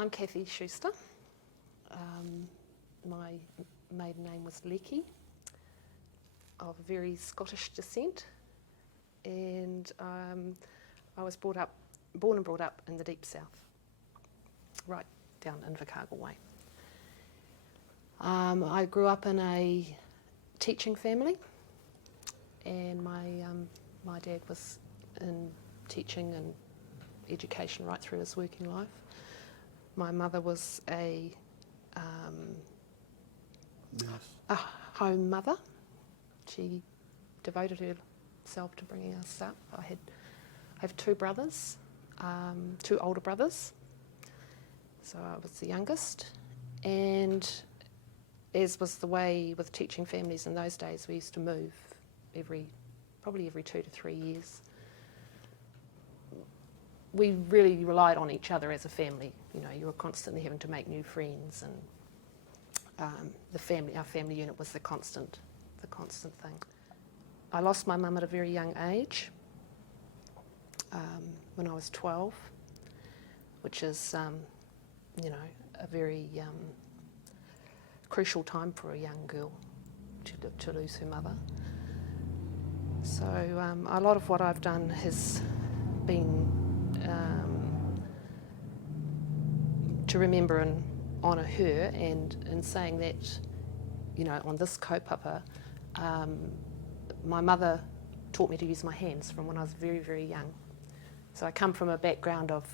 I'm Cathy Schuster. My maiden name was Lecky, of very Scottish descent, and I was born and brought up in the deep south, right down Invercargill way. I grew up in a teaching family, and my dad was in teaching and education right through his working life. My mother was a home mother. She devoted herself to bringing us up. I have two brothers, two older brothers, so I was the youngest, and as was the way with teaching families in those days, we used to move probably every 2 to 3 years. We really relied on each other as a family. You know, you were constantly having to make new friends, and our family unit was the constant thing. I lost my mum at a very young age, when I was 12, which is, a very crucial time for a young girl to lose her mother. So a lot of what I've done has been to remember and honour her, and in saying that, you know, on this kaupapa, my mother taught me to use my hands from when I was very, very young. So I come from a background of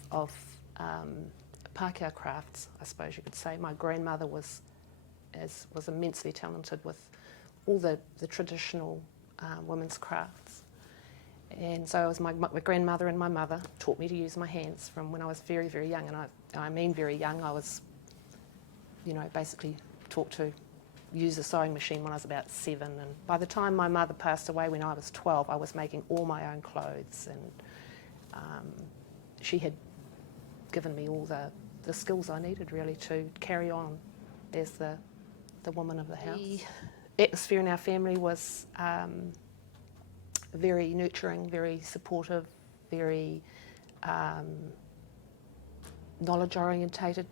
Pākehā crafts, I suppose you could say. My grandmother was immensely talented with all the traditional women's crafts. And so it was my grandmother and my mother taught me to use my hands from when I was very, very young. And I mean very young. I was, basically taught to use a sewing machine when I was about 7. And by the time my mother passed away when I was 12, I was making all my own clothes. And she had given me all the skills I needed, really, to carry on as the woman of the house. The atmosphere in our family was very nurturing, very supportive, very knowledge orientated,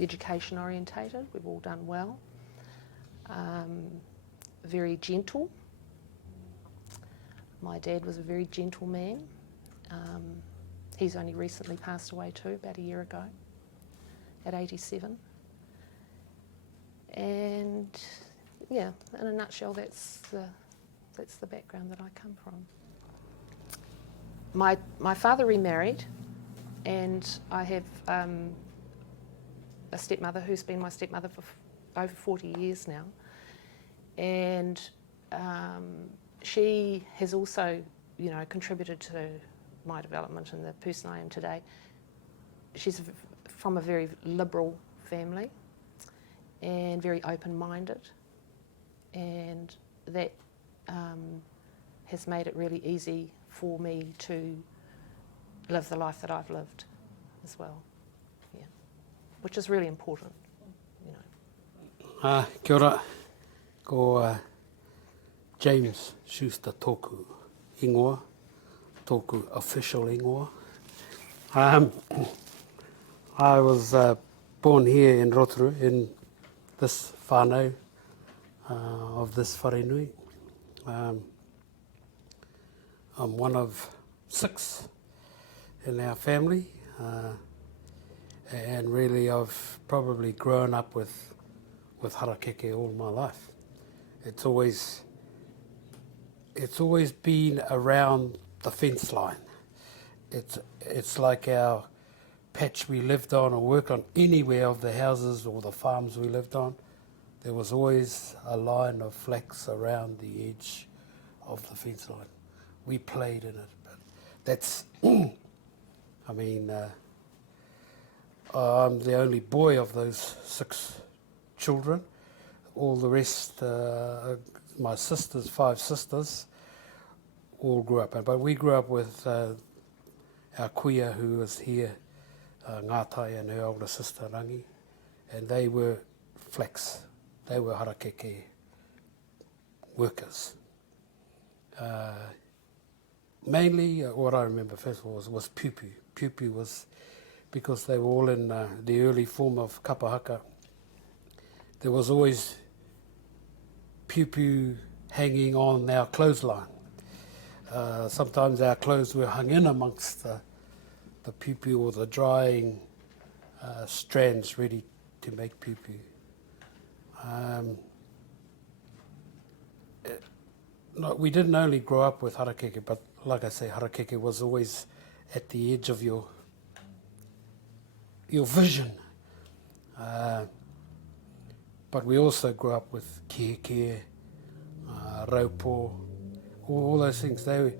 education orientated. We've all done well. Very gentle. My dad was a very gentle man. He's only recently passed away too, about a year ago, at 87. And yeah, in a nutshell, that's the background that I come from. My father remarried, and I have a stepmother who's been my stepmother for over 40 years now. And she has also, contributed to my development and the person I am today. She's from a very liberal family and very open-minded, and that has made it really easy for me to live the life that I've lived as well, which is really important, Kia ora, ko James Schuster tōku ingoa, tōku official ingoa. I was born here in Rotorua, in this whānau of this wharenui. I'm one of 6 in our family, and really I've probably grown up with harakeke all my life. It's always been around the fence line. It's like our patch we lived on or worked on, anywhere of the houses or the farms we lived on. There was always a line of flax around the edge of the fence line. We played in it, but that's, I'm the only boy of those 6 children. All the rest, my sisters, 5 sisters, all grew up. But we grew up with our kuia who was here, Ngātai and her older sister Rangi, and they were flax. They were harakeke workers. Mainly, what I remember first of all was pupu. Pupu was because they were all in the early form of kapahaka. There was always piu hanging on our clothesline. Sometimes our clothes were hung in amongst the piu or the drying strands ready to make piu. No, we didn't only grow up with harakeke, but like I say, harakeke was always at the edge of your vision. But we also grew up with kēkē, raupo, all those things. The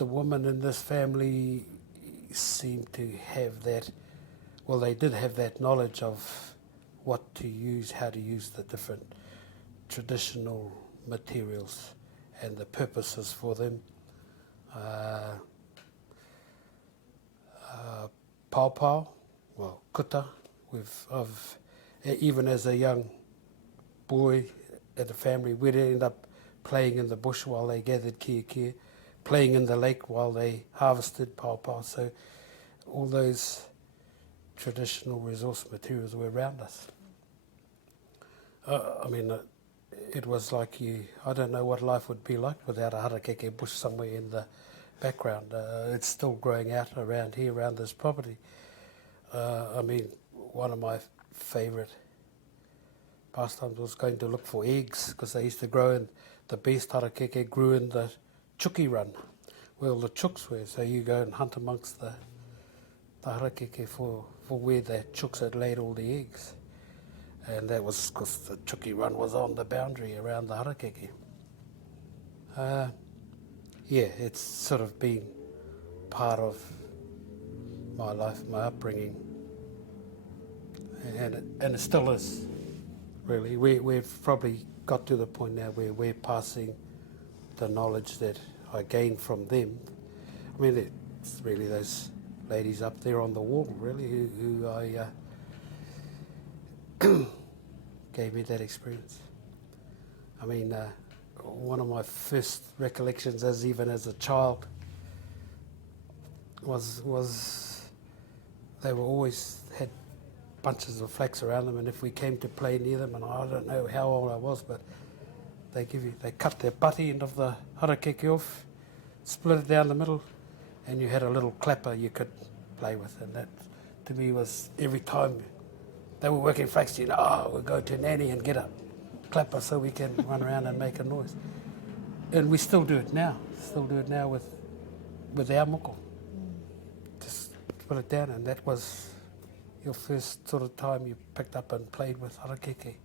women in this family seemed to have that, well, they did have that knowledge of what to use, how to use the different traditional materials and the purposes for them. Pau, well, kuta. Even as a young boy at the family, we'd end up playing in the bush while they gathered kēkē, playing in the lake while they harvested pau. So all those traditional resource materials were around us. It was like I don't know what life would be like without a harakeke bush somewhere in the background. It's still growing out around here, around this property. One of my favourite pastimes was going to look for eggs, because they used to grow in, the best harakeke grew in the chuki run, where all the chooks were. So you go and hunt amongst the harakeke for where the chooks had laid all the eggs. And that was because the chuki run was on the boundary around the harakeke. It's sort of been part of my life, my upbringing. And it still is, really. We've probably got to the point now where we're passing the knowledge that I gained from them. It's really those ladies up there on the wall, really, who I gave me that experience. One of my first recollections even as a child was they were always had bunches of flax around them, and if we came to play near them, and I don't know how old I was, but they cut their butty end of the harakeke off, split it down the middle, and you had a little clapper you could play with, and that to me was every time they were working flax, we'll go to Nanny and get a clapper so we can run around and make a noise. And we still do it now. With our moko. Just put it down, and that was your first sort of time you picked up and played with harakeke.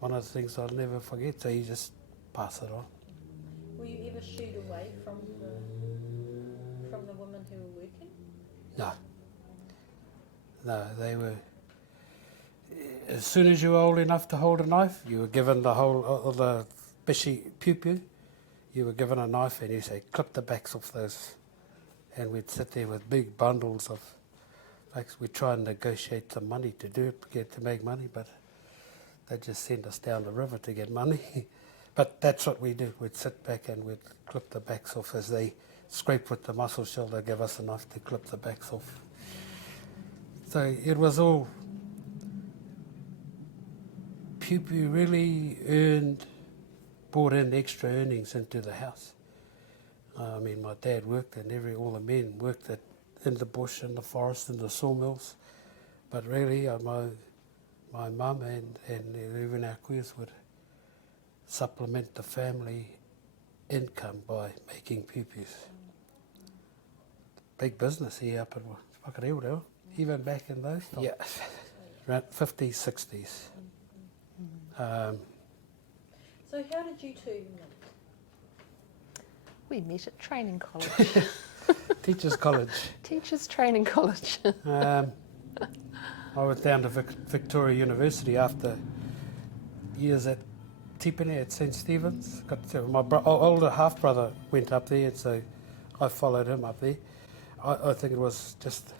One of the things I'll never forget, so you just pass it on. Were you ever shooed away from the women who were working? No, they were. As soon as you were old enough to hold a knife, you were given the whole the bishi piu. You were given a knife, and you say, clip the backs off those. And we'd sit there with big bundles of flax. We'd try and negotiate some money to do it, to make money, but they'd just send us down the river to get money. But that's what we did. We'd sit back and we'd clip the backs off. As they scrape with the mussel shell, they'd give us a knife to clip the backs off. So it was all... Piu really brought in extra earnings into the house. My dad worked, and all the men worked in the bush, in the forest, in the sawmills. But really, my mum and even our kuias would supplement the family income by making piupus. Big business here up in Whakareureo, even back in those times. Yeah, around 50s, 60s. So how did you two meet? We met at training college. Teachers' college. Teachers' training college. I went down to Victoria University after years at Tipene at St. Stephen's. My older half-brother went up there, and so I followed him up there. I think it was just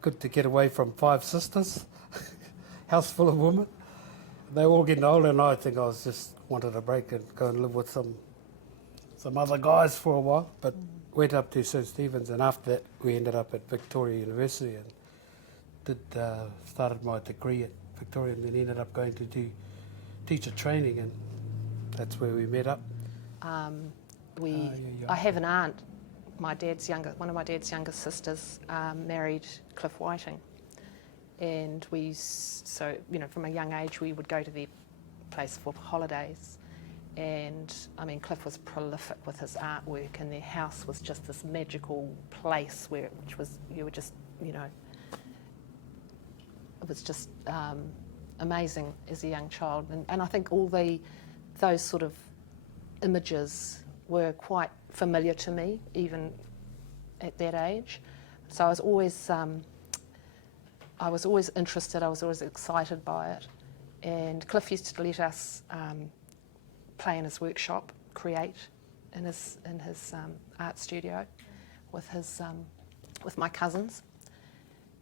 good to get away from 5 sisters, house full of women. They were all getting older, and I think I was just wanted a break and go and live with some other guys for a while. But went up to St Stephen's, and after that we ended up at Victoria University and started my degree at Victoria, and then ended up going to do teacher training, and that's where we met up. I have an aunt. One of my dad's younger sisters married Cliff Whiting, and so from a young age we would go to their place for holidays. And I mean, Cliff was prolific with his artwork, and their house was just this magical place which was, you were just, it was just amazing as a young child. And I think all those sort of images were quite familiar to me, even at that age. So I was always interested. I was always excited by it. And Cliff used to let us play in his workshop, create in his art studio with my cousins.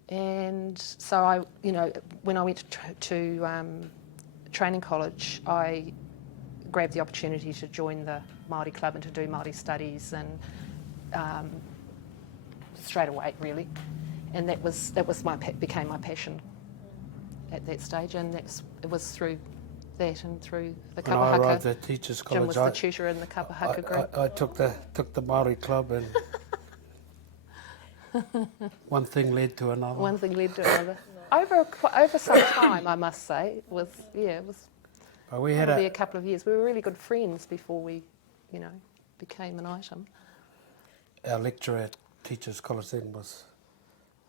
And so when I went to training college, I grabbed the opportunity to join the Māori club and to do Māori studies, and straight away really, and that became my passion at that stage, and it was through that and through the When I arrived Kapahaka. at Teachers College, Jim was the tutor in the Kapahaka group. I took the Māori club, and one thing led to another. One thing led to another. Over some time, I must say, it was But we had probably a couple of years. We were really good friends before we, became an item. our lecturer at Teachers College then was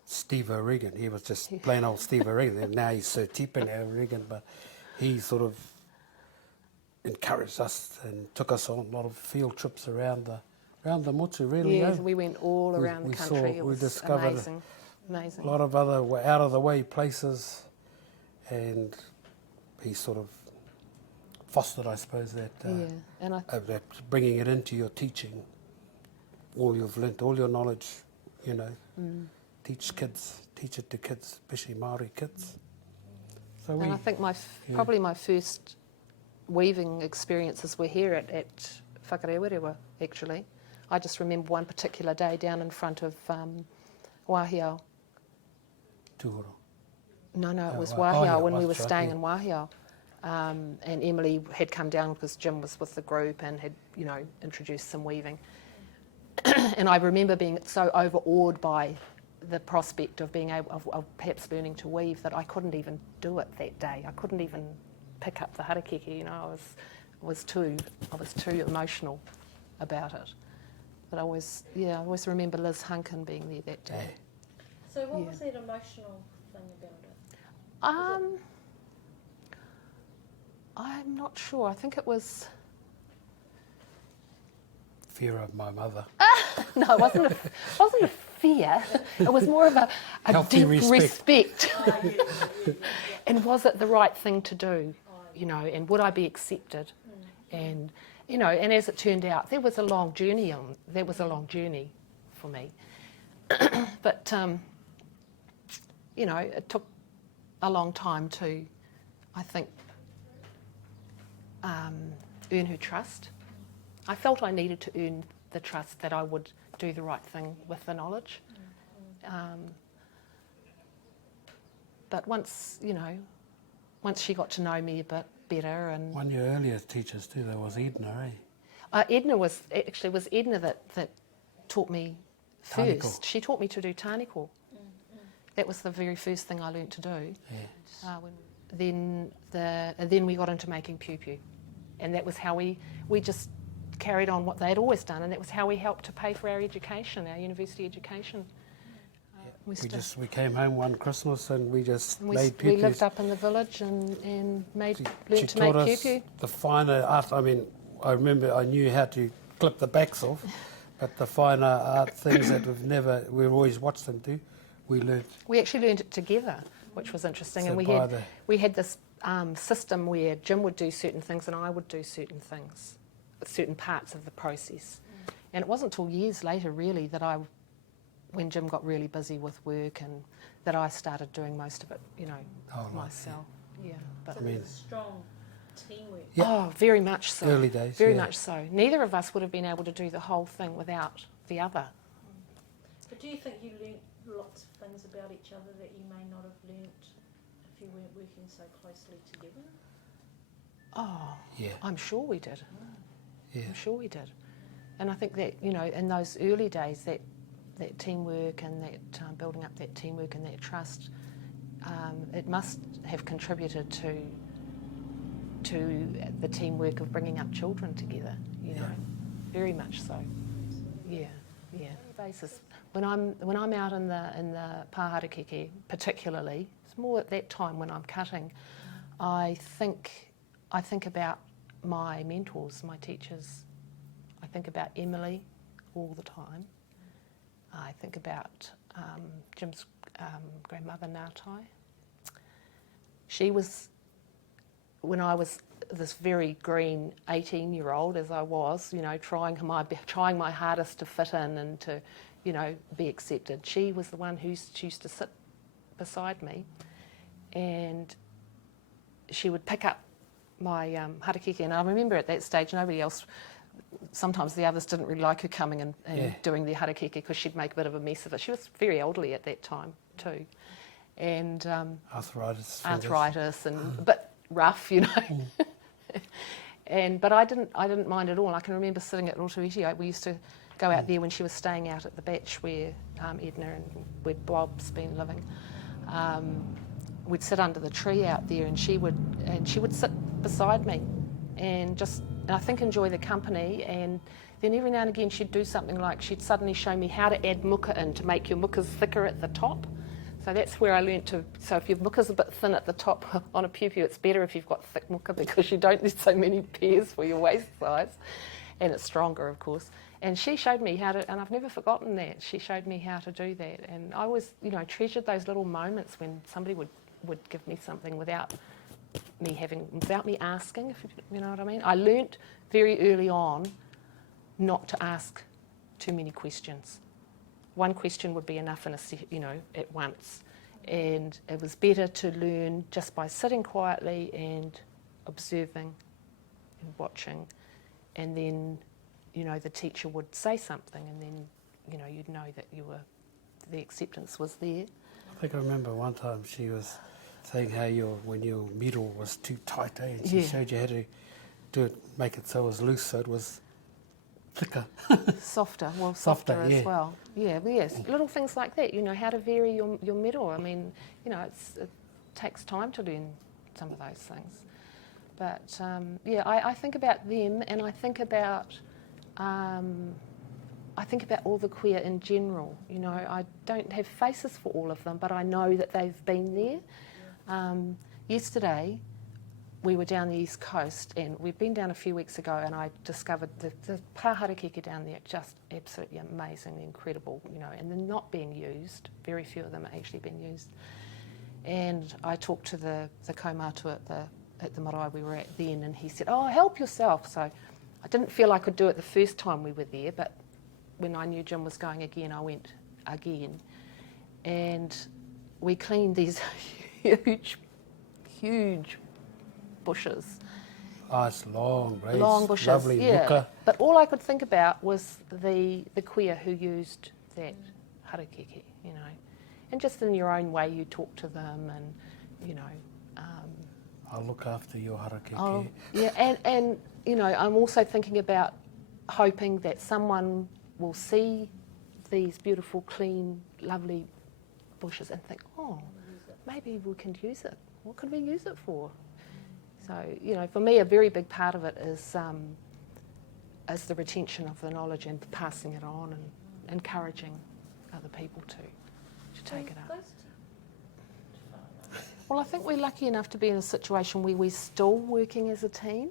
Steve O'Regan. He was just plain old Steve O'Regan. And now he's Sir Tipene O'Regan, but he sort of encouraged us and took us on a lot of field trips around the Motu, really. Yes, we went all around the country. It was discovered amazing. a lot of other out-of-the-way places, and he sort of fostered, I suppose, that that bringing it into your teaching, all you've learnt, all your knowledge, teach it to kids, especially Māori kids. So and I think probably my first weaving experiences were here at Whakarewarewa, actually. I just remember one particular day down in front of Wahiao. Tuhoro. No, it was Wahiao, Wahiao when we were that's right, staying yeah. in Wahiao. And Emily had come down because Jim was with the group and had, introduced some weaving. And I remember being so overawed by the prospect of being able, of perhaps learning to weave, that I couldn't even do it that day. I couldn't even pick up the harakeke. I was too emotional about it. But I always remember Liz Hunkin being there that day. So what was that emotional thing about it? I'm not sure. I think it was... Fear of my mother. No, it wasn't a fear. It was more of a Healthy deep respect. Yeah. And was it the right thing to do? And would I be accepted? And and as it turned out, there was a long journey for me. But it took a long time to, I think, earn her trust. I felt I needed to earn the trust that I would do the right thing with the knowledge. But once she got to know me a bit better, and 1 year earlier teachers too, there was Edna, eh? Edna was Edna that taught me first. Tāneko. She taught me to do tāneko. That was the very first thing I learnt to do. Yeah. Then we got into making piu-piu, and that was how we just carried on what they had always done, and that was how we helped to pay for our education, our university education. We came home one Christmas and we just made piu-pius. We lived up in the village and learnt to make piu-piu. The finer art. I mean, I remember I knew how to clip the backs off, but the finer art things that we've always watched them do, we learnt. We actually learnt it together, which was interesting, So and we had this system where Jim would do certain things and I would do certain things, certain parts of the process. And it wasn't until years later, really, that when Jim got really busy with work, and that I started doing most of it, myself. Yeah. But So there's a strong teamwork. Yeah. Oh, very much so. Early days, Very yeah. much so. Neither of us would have been able to do the whole thing without the other. But do you think you learnt lots of things about each other that you may not have learnt if you weren't working so closely together? Oh, Yeah. I'm sure we did. Yeah. I'm sure we did. And I think that, you know, in those early days, that teamwork and that building up that teamwork and that trust, it must have contributed to the teamwork of bringing up children together, you know, very much so. Yeah, yeah. On a basis, when I'm out in the paharakeke, particularly, it's more at that time when I'm cutting, I think about my mentors, my teachers. I think about Emily all the time. I think about Jim's grandmother, Ngātai. She was, when I was this very green 18-year-old, as I was, you know, trying my hardest to fit in and to, you know, be accepted. She was the one who used to sit beside me, and she would pick up my harakeke. And I remember at that stage, nobody else, sometimes the others didn't really like her coming and doing their harakeke because she'd make a bit of a mess of it. She was very elderly at that time too, and arthritis and a bit rough, you know. But I didn't mind at all. I can remember sitting at Rotoiti. We used to go out there when she was staying out at the Batch where Edna and where Bob's been living. We'd sit under the tree out there, and she would sit beside me, and I think enjoy the company. And then every now and again she'd do something like she'd suddenly show me how to add muka in to make your mukas thicker at the top. So that's where I learnt to. So if your muka's a bit thin at the top on a pupu, it's better if you've got thick muka because you don't need so many pairs for your waist size, and it's stronger, of course. And she showed me how to, and I've never forgotten that. She showed me how to do that, and I always, you know, treasured those little moments when somebody would give me something without me asking, if you know what I mean. I learnt very early on not to ask too many questions. One question would be enough at once, and it was better to learn just by sitting quietly and observing and watching, and then, you know, the teacher would say something, and then, you know, you'd know that the acceptance was there. I think I remember one time she was saying how when your middle was too tight, and she showed you how to do it, make it so it was loose, so it was thicker. Softer Softer, as well. Yeah, yes, little things like that, you know, how to vary your middle. I mean, you know, it takes time to learn some of those things. But, I think about them, and I think about all the queer in general. You know, I don't have faces for all of them, but I know that they've been there. Yesterday, we were down the East Coast, and we've been down a few weeks ago, and I discovered the paharakeke down there, just absolutely amazingly incredible, you know, and they're not being used. Very few of them are actually being used. And I talked to the kaumātua at the marae we were at then, and he said, "Oh, help yourself." So I didn't feel I could do it the first time we were there, but when I knew Jim was going again, I went again. And we cleaned these huge bushes. Oh, it's long, right? Long bushes, lovely muka. But all I could think about was the queer who used that harakeke, you know. And just in your own way, you talk to them, and, you know. I'll look after your harakeke. And you know, I'm also thinking about hoping that someone will see these beautiful, clean, lovely bushes and think, oh, maybe we can use it. What could we use it for? So, you know, for me, a very big part of it is the retention of the knowledge and passing it on and encouraging other people to take it up. Well, I think we're lucky enough to be in a situation where we're still working as a team.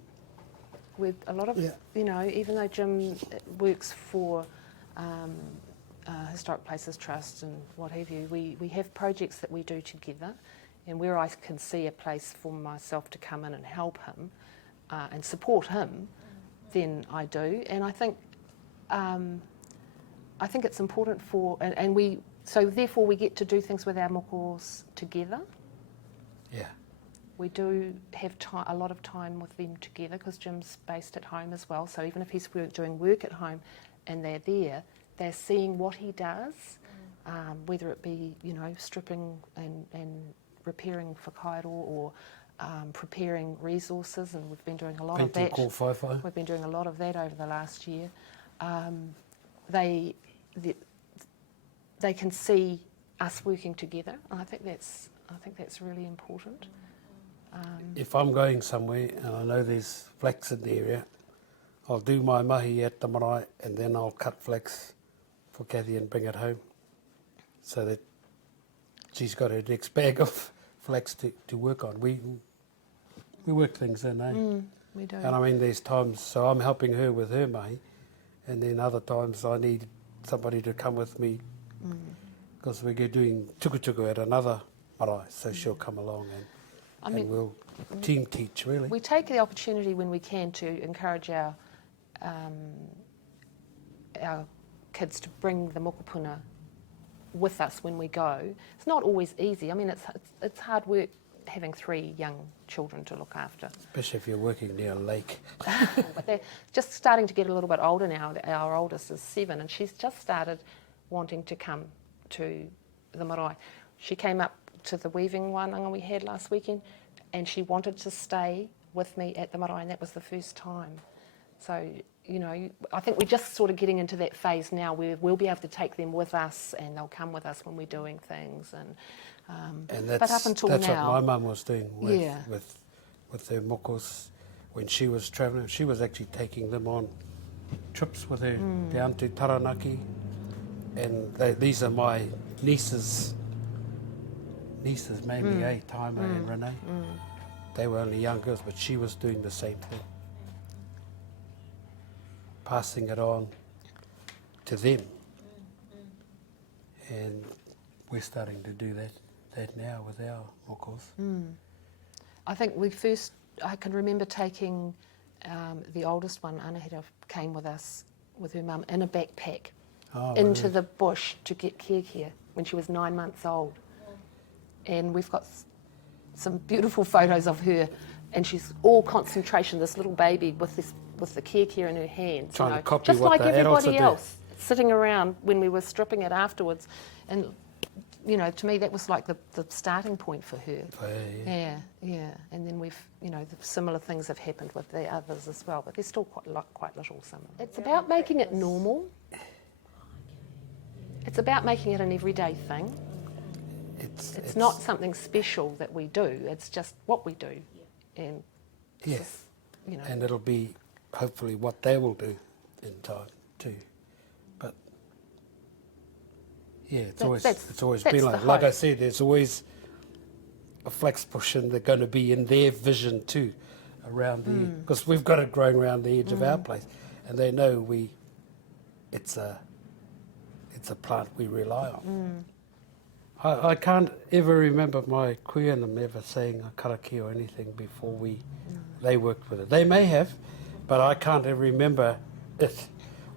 With a lot of, you know, even though Jim works for Historic Places Trust and what have you, we have projects that we do together, and where I can see a place for myself to come in and help him and support him, then I do. And I think it's important so therefore we get to do things with our mokos together. Yeah. We do have a lot of time with them together because Jim's based at home as well. So even if he's doing work at home and they're there, they're seeing what he does, whether it be, you know, stripping and repairing whakairo or preparing resources, and we've been doing a lot of that. We've been doing a lot of that over the last year. They can see us working together, and I think that's really important. If I'm going somewhere and I know there's flax in the area, I'll do my mahi at the marae and then I'll cut flax for Cathy and bring it home so that she's got her next bag of flax to work on. We work things in, eh? We do. And I mean, there's times, so I'm helping her with her mahi, and then other times I need somebody to come with me because we're doing tukutuku at another marae, so she'll come along and we'll team teach, really. We take the opportunity when we can to encourage our kids to bring the mokopuna with us when we go. It's not always easy. I mean, it's hard work having 3 young children to look after. Especially if you're working near a lake. But they're just starting to get a little bit older now. Our oldest is 7, and she's just started wanting to come to the marae. She came up to the weaving wānanga we had last weekend, and she wanted to stay with me at the marae, and that was the first time. So, you know, I think we're just sort of getting into that phase now where we'll be able to take them with us, and they'll come with us when we're doing things. And that's, but up until that's now, what my mum was doing with her mokos when she was travelling. She was actually taking them on trips with her down to Taranaki. And these are my nieces maybe, Taima and Renee. They were only young girls, but she was doing the same thing. Passing it on to them. And we're starting to do that now with our mokos. I think I can remember taking the oldest one, Anahita, came with us with her mum in a backpack into the bush to get care when she was 9 months old. And we've got some beautiful photos of her, and she's all concentration, this little baby with the care in her hands. Trying to copy just what like the adults everybody are doing. else, sitting around when we were stripping it afterwards. And, you know, to me that was like the starting point for her. Yeah. And then similar things have happened with the others as well, but they're still quite little, some. It's about making it normal. It's about making it an everyday thing. It's not something special that we do. It's just what we do, and yes, you know. And it'll be hopefully what they will do in time too. But yeah, it's always been like I said. There's always a flax bush, and they're going to be in their vision too, around the because we've got it growing around the edge of our place, and they know it's a plant we rely on. I can't ever remember my kuianam ever saying a karaki or anything before they worked with it. They may have, but I can't ever remember it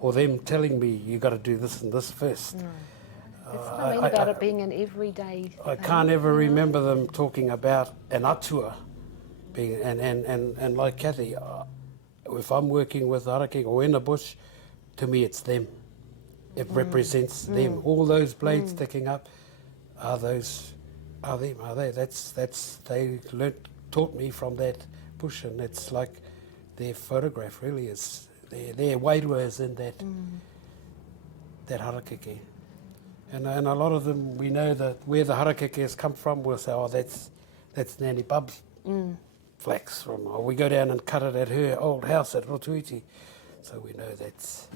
or them telling me you got to do this and this first. It's what I mean about it being an everyday thing. I can't ever remember them talking about an atua being and like Cathy, if I'm working with haraki or in a bush, to me it's them. It represents them. All those blades sticking up. Are they? They taught me from that bush, and it's like their photograph really is. Their wairua is in that harakeke, and a lot of them we know that where the harakeke has come from. We'll say, oh, that's Nanny Bub's flax from. Or we go down and cut it at her old house at Rotuiti, so we know that's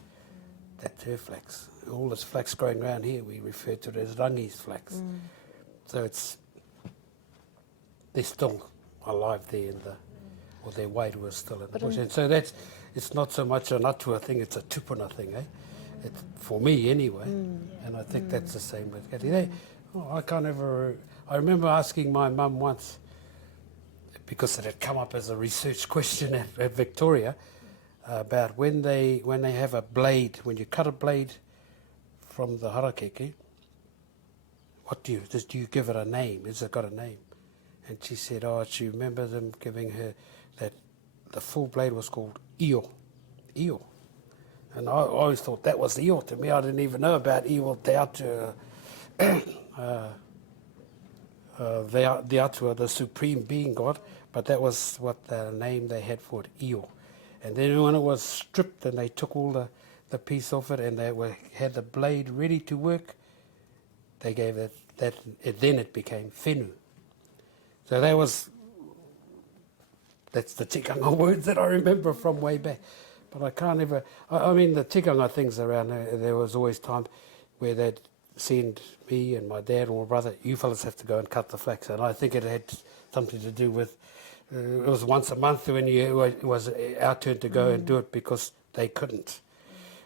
her flax. All this flax growing around here, we refer to it as rangi's flax. So they're still alive there or their wairua is still in the bush. And so it's not so much an atua thing, it's a tupuna thing, eh? It's, for me anyway. And I think that's the same with Cathy. I remember asking my mum once, because it had come up as a research question at Victoria, about when they have a blade, when you cut a blade from the harakeke, what do you give it a name? Has it got a name? And she said, she remembers them giving her that the full blade was called io. And I always thought that was Io. To me, I didn't even know about Io Te Atua, the Atua, the supreme being God, but that was what the name they had for it, Io. And then when it was stripped and they took all the piece off it and had the blade ready to work, they gave it that, then it became whenu. So that's the tikanga words that I remember from way back. But I can't ever, I mean the tikanga things around there was always time where they'd send me and my dad or my brother, you fellas have to go and cut the flax. And I think it had something to do with, it was once a month when it was our turn to go and do it because they couldn't.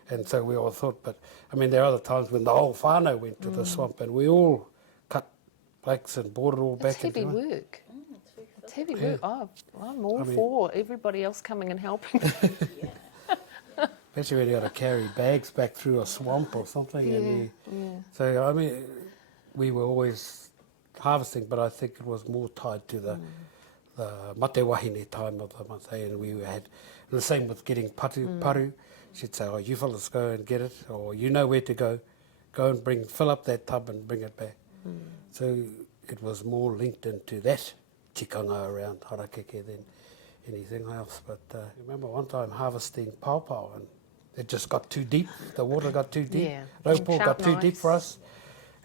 And so we all thought, but I mean there are other times when the whole whānau went to the swamp and we all cut flax and brought it all It's back. heavy work. It's heavy work. Yeah. I'm all I mean- for everybody else coming and helping. Especially when you got to carry bags back through a swamp or something. So, I mean, we were always harvesting, but I think it was more tied to the mate wahine time of the month. And we had, and the same with getting paru. She'd say, oh, you fellas go and get it, or you know where to go and fill up that tub and bring it back. So it was more linked into that tikanga around harakeke than anything else. But I remember one time harvesting paupau and it just got too deep. The water got too deep. Yeah. Raupō Sharp got too deep knives. for us.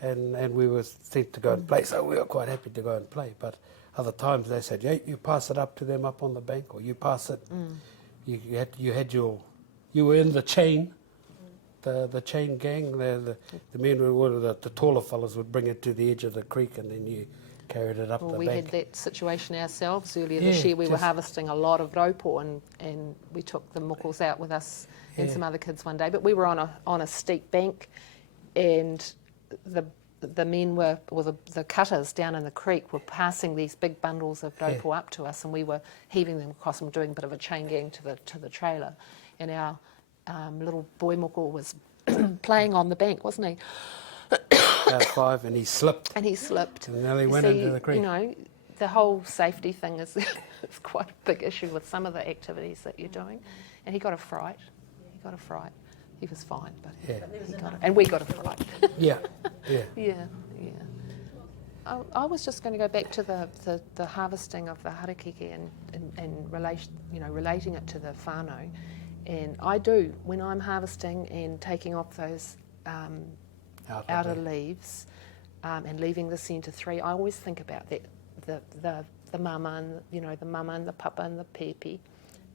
And we were sent to go and play, so we were quite happy to go and play. But other times they said, yeah, you pass it up to them up on the bank, or you pass it. You were in the chain, the chain gang. The men the taller fellas would bring it to the edge of the creek, and then you carried it up Well, the we bank. had that situation ourselves earlier this year. We were just- harvesting a lot of raupo and we took the muckles out with us and Yeah. some other kids one day. But we were on a steep bank and the men were, or the cutters down in the creek were passing these big bundles of raupo up to us and we were heaving them across and doing a bit of a chain gang to the trailer. And our little boy muckle was playing on the bank, wasn't he? About 5, and he slipped. And he slipped. And nearly went See, into the creek. You know, the whole safety thing is it's quite a big issue with some of the activities that you're doing. And he got a fright. He was fine, but Yeah. and we got a fright. Yeah, yeah. Yeah. I was just going to go back to the harvesting of the harakeke and relating it to the whānau. And I do, when I'm harvesting and taking off those outer leaves and leaving the centre 3, I always think about that, the mama and the mama and the papa and the pepe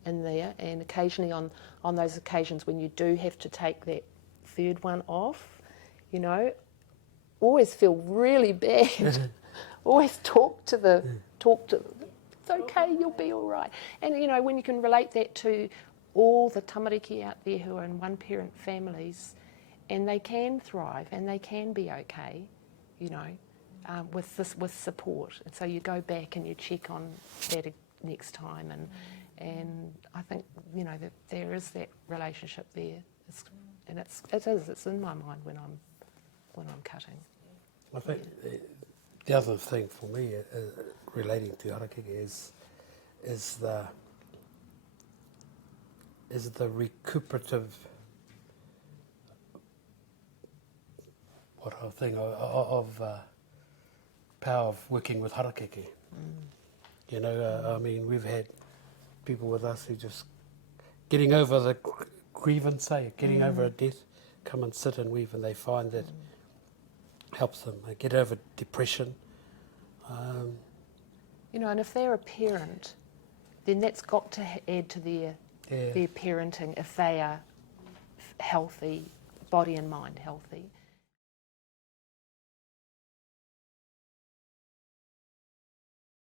in there. And occasionally on those occasions when you do have to take that third one off, always feel really bad. Always talk to it's okay, you'll be all right. And when you can relate that to all the tamariki out there who are in one parent families, and they can thrive and they can be okay, with support. And so you go back and you check on that next time, and I think that there is that relationship there, it's in my mind when I'm cutting. I think the other thing for me relating to harakeke is the recuperative of power of working with harakeke. I mean, we've had people with us who just getting over the grievance, getting over a death, come and sit and weave, and they find that helps them get over depression. And if they're a parent, then that's got to add to their parenting if they are healthy, body and mind healthy.